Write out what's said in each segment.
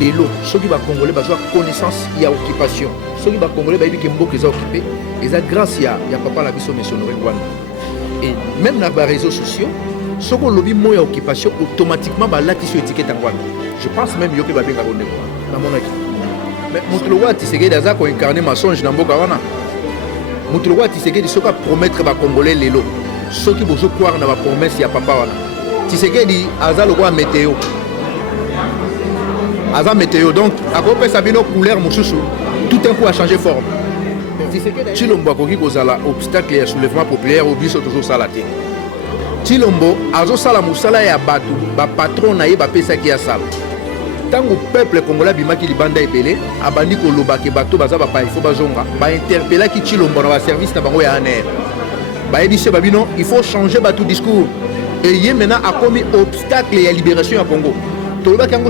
lelo ceux qui va congolais besoin connaissance il y a occupation ceux qui va congolais ba que mboka est occupé et ça grâce ya papa la biso missionnaire Rwanda et même dans les réseaux sociaux ceux qui lobby moya occupation automatiquement ba lati sur étiquette en Rwanda je pense même yo que ba benga ronde dans mon avis mais mutulwa Tshisekedi daza ko incarner mensonge dans mboka wana mutulwa Tshisekedi soka promettre ba congolais lelo ceux qui bozo croire na ba promesse ya papa wana Tshisekedi aza lokwa météo Aza météo donc à cause ça bino couleur mususu tout un coup a changé forme Chilombo akoki kozala obstacle ya soulèvement populaire au biso toujours salaté Chilombo azo sala musala ya batu ba patron na ye ba pesa ki ya sala tango peuple congolais bimaki libanda ebele abandi koloba ke bato baza ba pa il faut bazonga ba interpeller ki Chilombo na ba service na bango ya ANR ba ebise babino il faut changer ba tout discours et yé maintenant a commis obstacle ya libération ya Congo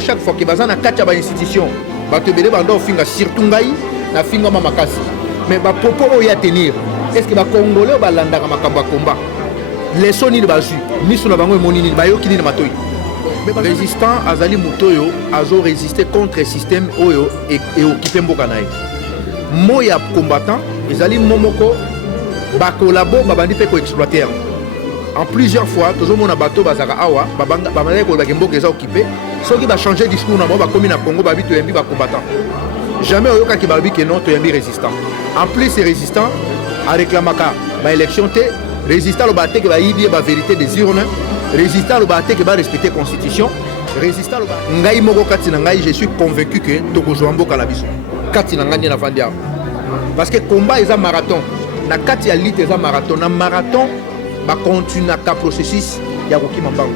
chaque fois que baza na kati ya ba institution bato ebele bando finga surtout ngai na finga ma makasi mais ba propos o ya tenir est-ce que ba congolais ba landaka makambo combat les soni de bazu miso na bango emonini ba yoki ni matoi résistant azali mutoyo azo résister contre système oyo et occuper mboka na ye moya combattant ezali momoko ba collabo ba bandi pe ko exploiter en plusieurs fois toujours mon bateau bazaka awa babanga bamale ko ba mboka eza occupé ceux qui va changer discours na ba komi na Congo ba bitu yembi ba combattant jamais oyoka ki ba bi que non to yembi résistant en plus ces résistants a réclamaka ba élection té résistant le baté que ba yibie ba vérité des urnes résistant le baté que ba respecter constitution résistant le ngai moko kati na ngai je suis convaincu que tokozwa mboka na biso kati na ngani na vandia parce que combat est un marathon na kati ya lutte est un marathon na marathon ba continue na processus ya kokima mbango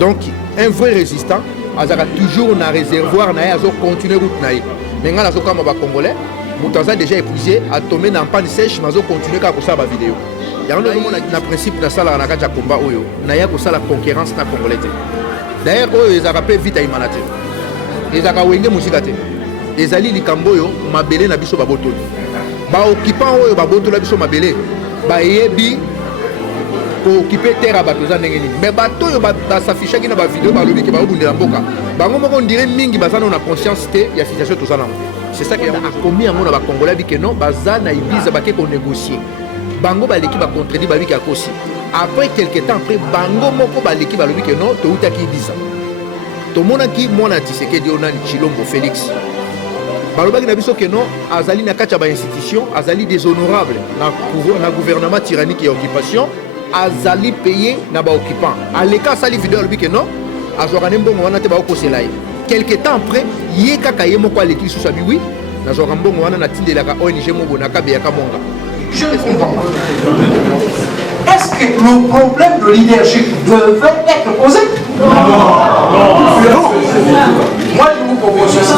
donc un vrai résistant azaka toujours na réservoir na azo continuer route na ye mais ngala zo kama ba congolais mutaza déjà épuisé a tombé na panne sèche mazo continuer ka kosa ba vidéo ya ndo na principe na sala na kaja combat oyo na ya kosala concurrence na congolais d'ailleurs oyo ezaka pe vite imanate ezaka wenge musika te ezali likambo oyo mabele na biso babotoli ba occupant oyo babotoli biso mabele ba yebi pour occuper terre bato za ndenge nini mais bato oyo basafisha ki na ba vidéo balobi ke baobundela mboka bango moko ndire mingi baza na conscience te ya situation tout ça na c'est ça qui a commis yango na ba congolais bi ke non baza na ibiza ba ke ko négocier bango ba leki ba contredit ba bi ka kosi après quelque temps après bango moko ba leki balobi ke non to uta ki ibiza to mona ki mona Tshisekedi ona ni Chilombo Félix balobaki na biso ke non azali na kati ya ba institution azali déshonorable na pouvoir na gouvernement tyrannique et occupation azali payé na ba occupant aleka sali vidéo lobi ke non azwaka ne mbongo wana te ba okosela ye quelque temps après ye kaka ye moko aleki sous sabi oui na zwaka mbongo wana na tindelaka ONG mobo na kabeyaka monga je comprends. Est-ce que le problème de leadership devait être posé? Non. Moi je vous propose ceci.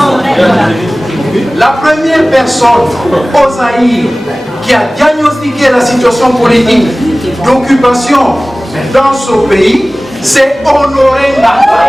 La première personne au Zaïre qui a diagnostiqué la situation politique d'occupation dans ce pays, c'est Honoré Nanga.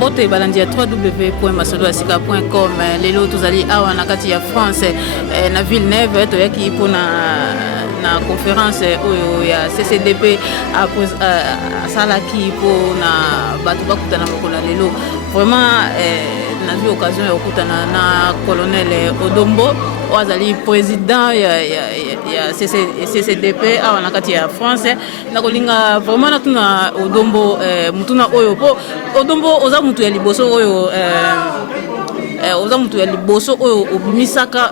Bote balandi ya www.masoloasika.com lelo tozali awa na kati ya France na Villeneuve toyaki mpona na conférence oyo ya CCDP asalaki mpona bato bakutana mokolo lelo vraiment na vu occasion ya kokutana na colonel Odombo azali président ya CCDP awa na kati ya France na kolinga vraiment na tuna Odombo mutuna oyo po Odombo oza mutu ya liboso oyo oza mutu ya liboso oyo obimisaka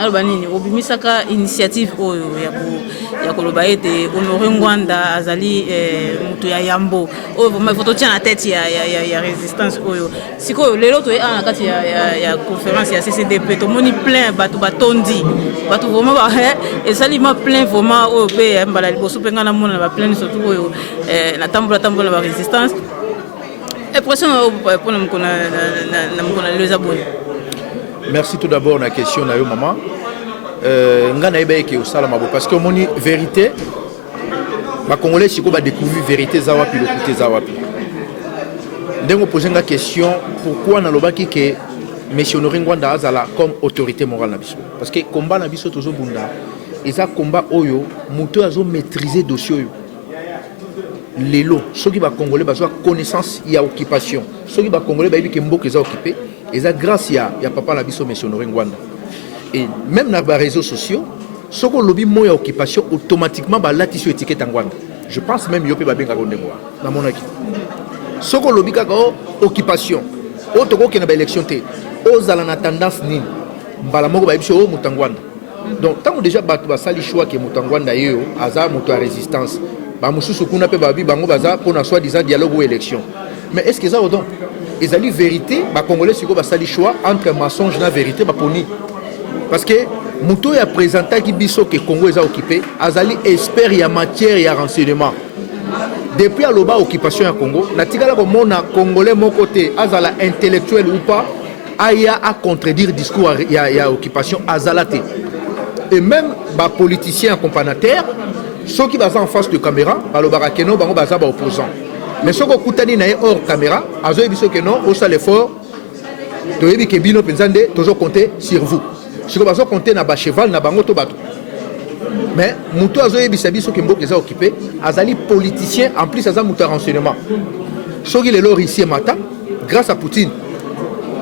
naloba nini obimisaka initiative oyo ya koloba ete Honoré Ngwanda azali mutu ya yambo oyo vraiment faut totia na tête ya résistance oyo sikoyo lelo to na kati ya conférence ya CCDP tomoni plein bato batondi bato vraiment ba esalima plein vraiment oyo pe mbala liboso pe ngana mona ba plein surtout oyo na tambola ba résistance et pression pour na mkona lelo zaboni. Merci tout d'abord na question na yo maman. Ngana ebe ke osala mabo parce que moni vérité ba congolais siko ba découvrir vérité za wapi lokuté za wapi. Ndengo poser nga question pourquoi na lobaki ke monsieur Honoré Ngwanda azala comme autorité morale na biso parce que combat na biso tozo bunda eza combat oyo muto azo maîtriser dossier oyo lelo soki ba congolais bazwa connaissance ya occupation soki ba congolais ba yebi ke mboka eza occupé eza grâce ya papa na biso monsieur Honoré Ngwanda. Et même dans les réseaux sociaux, ce qu'on lobby moya occupation automatiquement bah là tissu étiquette Ngwanda. Je pense même yope ba benga ronde moi dans mon équipe. Ce qu'on lobby ka occupation, otoko ke na ba élection té, ozala na tendance ni mbala moko ba biso mutangwanda. Donc tant déjà ba sali choix ke mutangwanda yo aza mutu résistance. Ba mususu kuna pe ba bi bango baza pour na soi-disant dialogue ou élection. Mais est-ce que ça donc ils allaient vérité ba congolais siko ba sali choix entre mensonge na vérité ba poni. Parce que Mouto a présenté qui biso que Congo est occupé, azali expert ya matière ya renseignement. Depuis à l'oba occupation ya Congo, natikala ko mona congolais mon côté azala intellectuel ou pas, aya à contredire discours ya occupation azalate. Et même ba politicien accompagnateur, ceux qui basent en face de caméra, ba lobara keno bango baza ba opposant. Mais ceux qui kutani na hors caméra, azo biso que non, au sale fort, to yebi ke bino pensande toujours compter sur vous. Si vous avez compté na ba cheval na bango to bato. Mais muto azo yebisa biso ke mboka eza occupé, azali politicien en plus aza muto renseignement. Soki lelo Russie matin grâce à Poutine.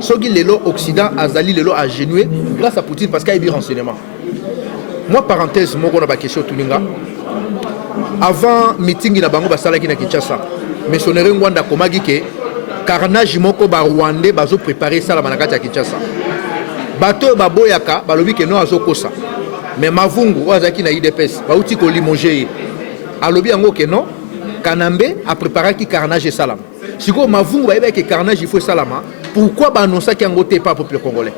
Soki lelo Occident azali lelo a genoué grâce à Poutine parce qu'il y a eu renseignement. Moi parenthèse moko na ba question tuninga. Avant meeting na bango basala ki na Kinshasa. Mais Honoré Ngwanda komagi ke carnage moko ba Rwandais bazo préparer ça la manakati ya Kinshasa. Bato baboyaka balobi ke no azokosa mais mavungu azaki na IDPS bauti ko limonger alobi yango ke no Kanambe a préparé ki carnage salam siko mavungu ba ke carnage il faut salama pourquoi ba annoncer ki yango te pas peuple congolais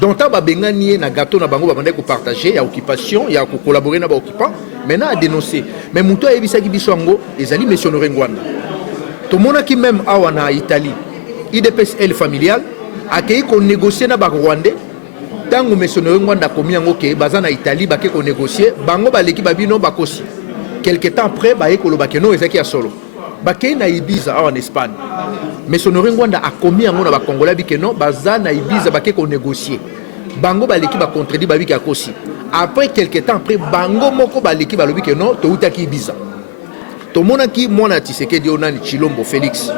donc ta ba bengani na gâteau na bango ba bande ko partager ya occupation ya ko collaborer na ba occupant maintenant a dénoncer mais muto ayebisa ki biso yango ezali monsieur Honoré Ngwanda to mona ki même awa na Italie IDPS elle familiale akei ko négocier na ba Rwandais tango monsieur Honoré Ngwanda komi yango ke baza na Italie ba ke ko négocier bango ba leki ba bino ba kosi quelque temps après ba ekolo ba ke no ezaki ya solo ba ke na Ibiza en Espagne monsieur Honoré Ngwanda a komi yango na ba Congolais bi ke no baza na Ibiza ba ke ko négocier bango ba leki ba contredit ba bi ka kosi après quelque temps après bango moko ba leki ba lobi ke no to utaki Ibiza to mona ki mona Tshisekedi onani Chilombo Félix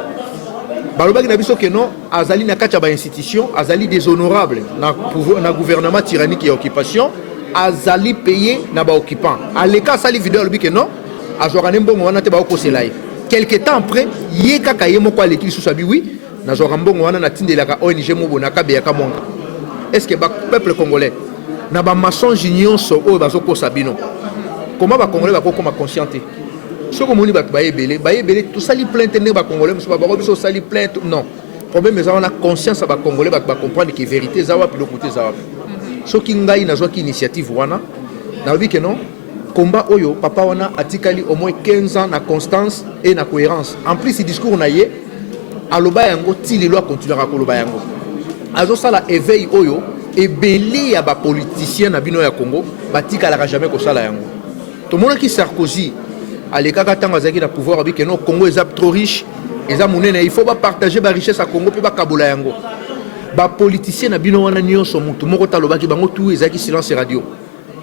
balobaki na biso ke non azali na kati ya ba institution azali déshonorable na gouvernement tyrannique et occupation azali payé na ba occupant aleka sali vidéo alobi ke non azwaka ne mbongo wana te ba okosela ye quelque temps après ye kaka ye moko aleki lisusu abi oui nazwaka mbongo wana natindelaka ONG mobonaka beyaka monga est-ce que ba peuple congolais na ba mensonge nyonso oyo bazokosa bino comment ba congolais bakokoma consciente ce que moni bato bayebele tout sali plainte ne ba congolais muso ba biso sali plainte non problème eza wana conscience ba congolais ba comprendre que vérité za wapi le côté za wapi ce qui ngai na ki initiative wana na lobi que non combat oyo papa wana atikali au moins 15 ans na constance et na cohérence en plus ce discours na ye aloba yango ti lelo a continuer à koloba yango azo sala éveil oyo ebele ya ba politicien na bino ya Congo batika la jamais ko sala yango to mona ki Sarkozy alekaka tango azaki na pouvoir abi ke no Congo est trop riche eza monene il faut ba partager ba richesse à Congo pe ba kabola yango ba politicien na bino wana nyonso mutu moko talobaki bango tout ezaki silence radio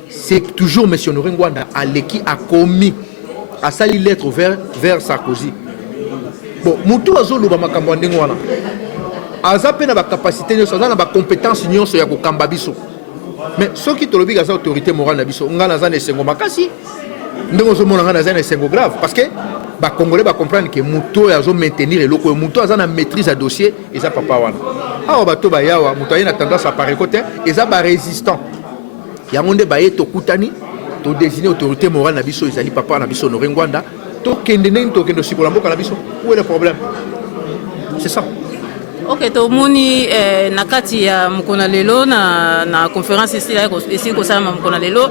c'est toujours monsieur Honoré Ngwanda aleki a commis a sali lettre vers Sarkozy bon mutu azoloba makambo ndenge wana aza pe na ba capacité nyonso aza na ba compétence nyonso ya ko kamba biso mais soki tolobi gaza autorité morale na biso ngana za ne sengo makasi ndenge ozomona nga naza na esengo grave parce que bacongolais bacomprendre ke moto oyo azomaintenir eloko oyo moto aza na maîtrise ya dossier eza papa wana awa bato bayawa moto aye na tendance apareko te eza barésistant yango nde baye tokutani to désigner autorité morale na biso ezali papa na biso Honoré Ngwanda to kende nini to kende sikola mboka na biso. Où est le problème? C'est ça. Ok, tomoni na kati ya mokona lelo na conférence ici kosala mokona lelo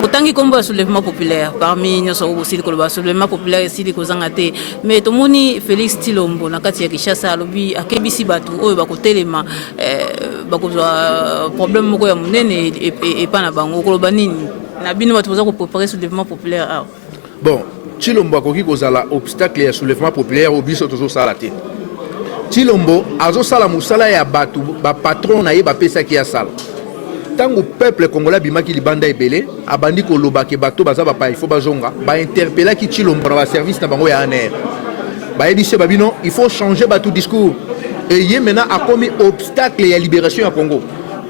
botangi kombo ya soulèvement populaire parmi nyonso aussi koloba soulèvement populaire ici kozanga te mais tomoni Félix Tshilombo na kati ya Kinshasa alobi akebisi batu oyo bakotelema bakozwa problème moko ya munene epa na bango koloba nini na bino batu boza ko préparer soulèvement populaire. Bon, Tshilombo akoki kozala obstacle ya soulèvement populaire au biso tozo sala te. Tshilombo azosala musala ya batu ba patron na ye bapesaki ya sala. Tango peuple congolais bimaki libanda ebele abandi koloba ke bato baza ba pa il faut bazonga ba interpeller ki Tshilombo na ba service na bango ya ANR. Ba yebise babino il faut changer ba tout discours et yé maintenant a commis obstacle ya libération ya Congo.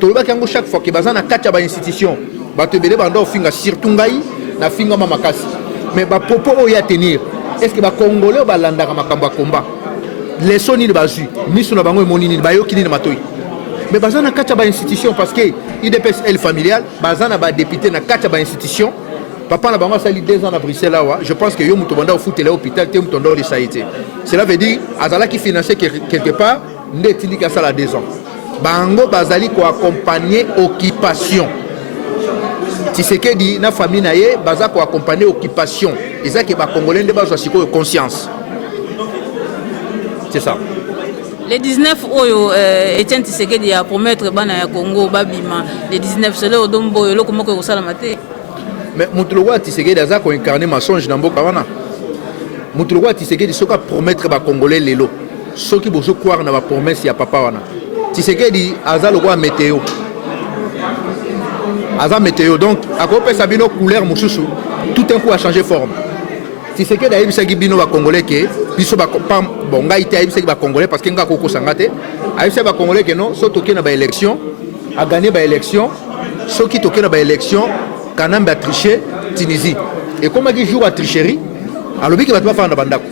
Toloba kango chaque fois ke bazana kati ba institution bato ebele bando finga surtout ngai na finga mamakasi. Mais ba propos ya tenir est-ce que ba congolais ba landaka makambo ya combat les soni de bazu miso na bango emonini bayoki ni matoi mais bazana kacha ba institution parce que IDPS familial bazana ba député na kacha ba institution papa na bango sali 2 ans à Bruxelles là je pense que yo muto banda au foot là hôpital te muto ndor de saïté cela veut dire azala qui financer quelque part ndetili ka sala 2 ans bango bazali ko accompagner occupation Tshisekedi na famille na ye baza ko accompagner occupation ezaki ba congolais nde bazwa siko conscience. C'est ça. Les 19 oyo Etienne Tshisekedi a promettre bana ya Congo babima les 19 c'est là odombo yo komoko ko sala maté. Mais mutulwa Tshisekedi aza ko incarner mensonge na mboka wana. Mutulwa Tshisekedi soka promettre ba congolais lelo. Soki bozo croire na ba promesse ya papa wana. Tshisekedi aza lokwa météo. Aza météo donc akope sabino couleur mususu tout un coup a changé forme. Tshisekedi a yebisaki bino ba congolais ke biso ba bon ngai te ayebisaki ba congolais parce que nga koko sangate ayebisaki ba congolais ke non so toke na ba élection a gagné ba élection soki toke na ba élection Kanambe a triché Tunisie et comme qui joue à tricherie alobi ke bato ba fanda bandako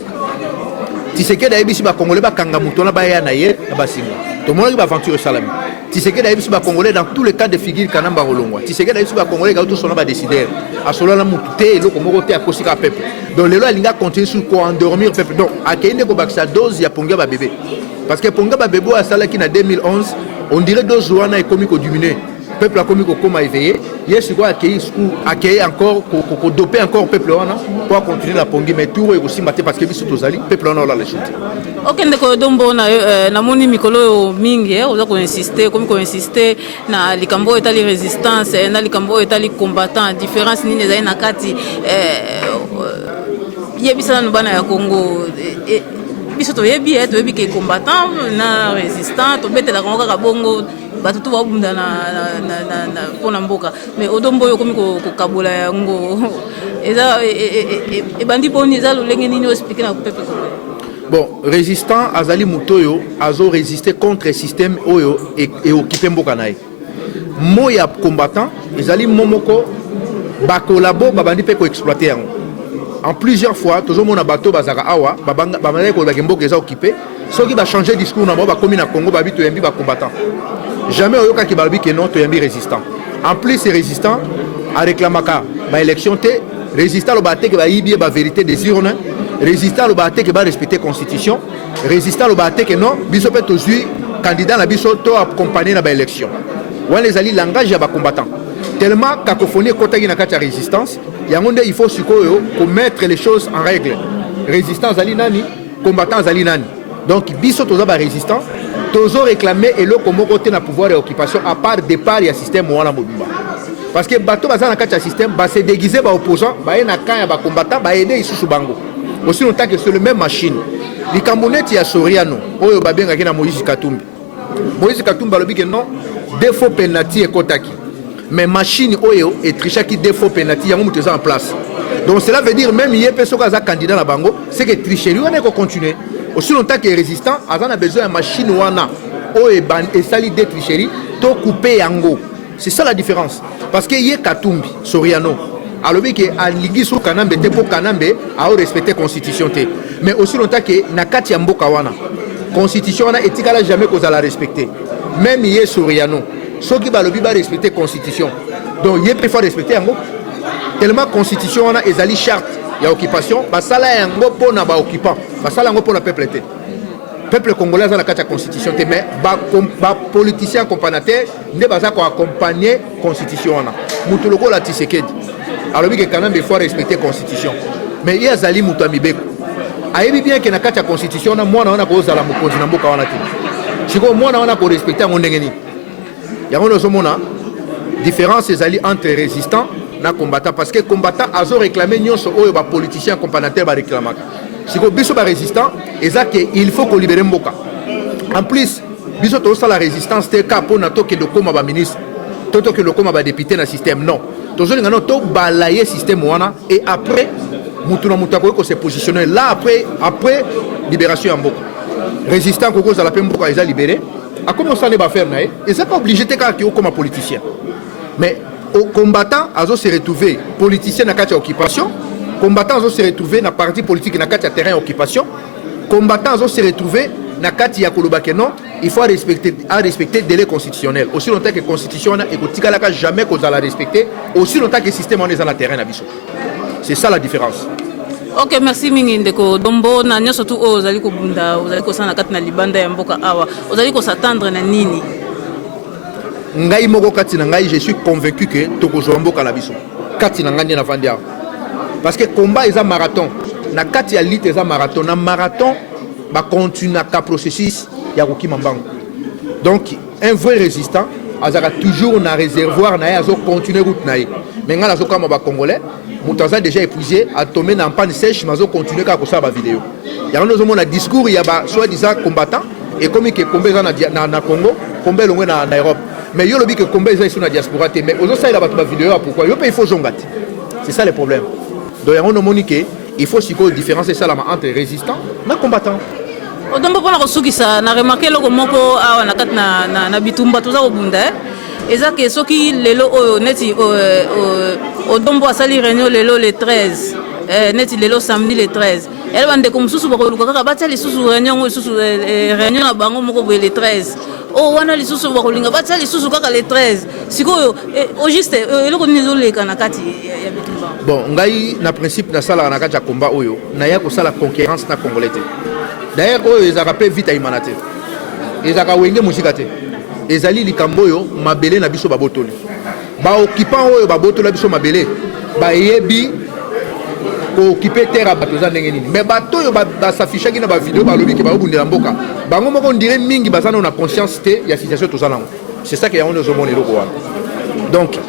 Tshisekedi a yebisi ba congolais ba kanga muto na ba ya na ye na ba singa to mona ki ba aventure salami Tshisekedi a yebisi ba congolais dans tous les cas de figure Kanamba rolongwa Tshisekedi a yebisi ba congolais ka tout sona ba décider a solo na mutu te eloko moko te akosika peuple donc lelo alinga continuer sur quoi endormir peuple donc akende ko bakisa dose ya ponga ba bébé parce que ponga ba bébé a sala ki na 2011 on dirait dose wana ekomi ko diminuer peuple a komi ko koma éveillé yesu ko accueillir encore ko doper encore peuple wana pour continuer la pongi mais tout aussi maté parce que biso tozali peuple wana la chute. OK ndeko dombo na moni mikolo mingi oza ko insister comme ko insister na likambo etali résistance na likambo etali combattant différence nini za na kati yebisa na bana ya Congo biso to yebi ke combattant na résistant to betela kongo ka bongo bato to babunda na pona mboka mais odombo yo komi ko kabola yango eza e bandi boni za lolenge nini expliquer na peuple congolais. Bon, résistant azali mutoyo azo résister contre le système oyo et occuper mboka nae moya combattant ezali momoko ba collabo babandi pe ko exploiter yango en plusieurs fois toujours mon bateau bazaka awa babanga bamale ko ba mboka eza occupé soki ba changer discours na ba komi na Congo ba bitu yembi ba combattant jamais oyoka ki balbi ke non to yembi résistant en plus ces résistants a réclamaka ba élection té résistant le baté que ba yibie ba vérité des urnes résistant le baté que ba respecter constitution résistant le baté que non biso pe to zui candidat na biso to accompagner na ba élection wana les ali langage ya ba combattant tellement cacophonie kotaki na kati ya résistance yango nde il faut sikoyo ko mettre les choses en règle résistance ali nani combattant ali nani donc biso toza ba résistant tozo réclamer eloko moko te na pouvoir et occupation à part départ ya système wana mobimba parce que bato baza na kati ya système ba se déguiser ba opposant ba ena kan ya ba combattant ba aider isusu bango aussi longtemps que c'est le même machine likamboneti ya Soriano oyo babengaki na Moïse Katumbi alobi ke non défaut penalty ekotaki mais machine oyo et trichaki défaut penalty yango mutu eza en place donc cela veut dire même yé soka za candidat na bango c'est que tricherie wana ko continuer aussi longtemps que résistant azana besoin de machine wana oyo et sali de tricherie to couper yango c'est ça la différence parce que yé Katumbi Soriano alobi ke aligi so Kanambe te po Kanambe a respecter constitution te mais aussi longtemps que na kati ya mboka wana constitution wana etikala jamais ko za la respecter même yé Soriano ceux qui balobi ba respecter constitution donc il faut respecter yango tellement constitution on a ezali charte ya occupation basala yango pona ba occupant basala yango pona peuple té peuple congolais dans la carte constitution té mais ba politicien companateur ne baza ko accompagner constitution on a mutu loko la Tshisekedi alors que quand même il faut respecter constitution mais il y a zali mutu amibeko ayebi bien que na carte constitution na mwana wana ko zala mokonzi na mboka wana té siko mwana wana ko respecter ngo ndenge ni yango no somona différence ezali entre résistant na combattant parce que combattant azo réclamer nyonso oyo ba politicien companateur ba réclamaka siko biso ba résistant ezake il faut ko libérer mboka en plus biso to sala résistance te ka pona to ke lokoma ba ministre to ke lokoma ba député na système non tozo ngano to balayer système wana et après mutu na mutu ko se positionner là après libération ya mboka résistant ko ko za la pe mboka eza libéré a commencé à faire naé et ça pas obligé te ka ki comme politicien mais au combattant azo se retrouver politicien na kati occupation combattant azo se retrouver na parti politique na kati terrain occupation combattant azo se retrouver na kati ya kolobake non il faut respecter délai constitutionnel aussi longtemps que constitution et ko tikala ka jamais ko za la respecter aussi longtemps que système on est dans la terrain na biso c'est ça la différence. Ok, merci mingi ndeko Dombo na nyoso tu ozali ko bunda ozali ko sana kati na libanda ya mboka awa ozali ko s'attendre na nini? Ngai moko kati na ngai je suis convaincu que tokozwa mboka na biso kati na ngandi na vandia parce que combat est un marathon na kati ya lutte est un marathon na marathon ba continue ka processus ya kokima mbango donc un vrai résistant azaka toujours na réservoir na azo continuer route na mais ngala zo kama ba congolais mutaza déjà épuisé a tombé dans panne sèche mais zo continuer ka ko sa ba vidéo ya nous avons un discours ya ba soi-disant combattant et comme que combat na Congo combat longue na Europe mais yo lobi que combat ils sont na diaspora mais aux ça il a ba vidéo pourquoi yo il faut jongati c'est ça le problème donc on monique il faut siko différence ça là entre résistant na combattant Odombo pona ko sukisa na remarquer loko moko awa na kat na bitumba toza obunda eza ke soki lelo oyo neti Odombo asali réunion lelo le 13 neti lelo samedi le 13 elle bande comme susu bako luka kaka batali susu réunion na bango moko le 13 oh wana li susu bako linga batali susu kaka le 13 sikoyo au juste eloko nizo leka na kati ya bitumba bon ngai na principe na sala na kati ya combat oyo na ya ko sala concurrence na congolais. D'ailleurs, ils ont rappelé vite à Imanate. Ils ont wenge musika te. Ezali likambo yo mabele na biso babotoli. Ba occupant oyo babotoli biso mabele. Ba yebi ko occuper terre bato za ndenge nini. Mais bato yo ba s'afficher ki na ba vidéo ba lobi ke ba obundela mboka. Bango moko on dirait mingi bazana na conscience te ya situation tozana. C'est ça que ya on nous omone loko wana. Donc,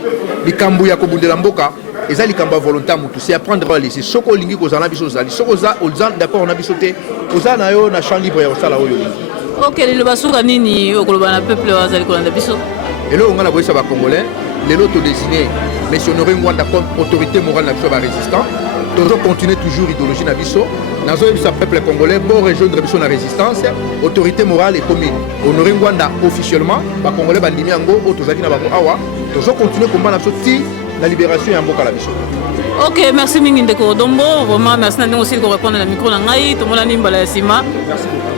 likambo ya ko bundela mboka ezali likambo volontaire mutu c'est apprendre à laisser soko lingi ko zana biso zali soko za ozan d'accord on a biso te ozana yo na champ libre ya osala oyo. Ok, le basuka nini okoloba na peuple wazali kolanda biso. Elo ngala boyisa ba congolais lelo to désigner monsieur Honoré Ngwanda comme autorité morale na biso ba résistant toujours continuer toujours idéologie na biso nazo bisa peuple congolais bon rejoindre biso na résistance autorité morale et commune Honoré Ngwanda officiellement ba congolais ba limi yango otozaki na bango awa toujours continuer combat na biso ti la libération ya mboka la biso. Ok, merci mingi ndeko Dombo, vraiment merci na ndenge aussi ko répondre na micro na ngai, tomona nimbala ya sima. Merci beaucoup.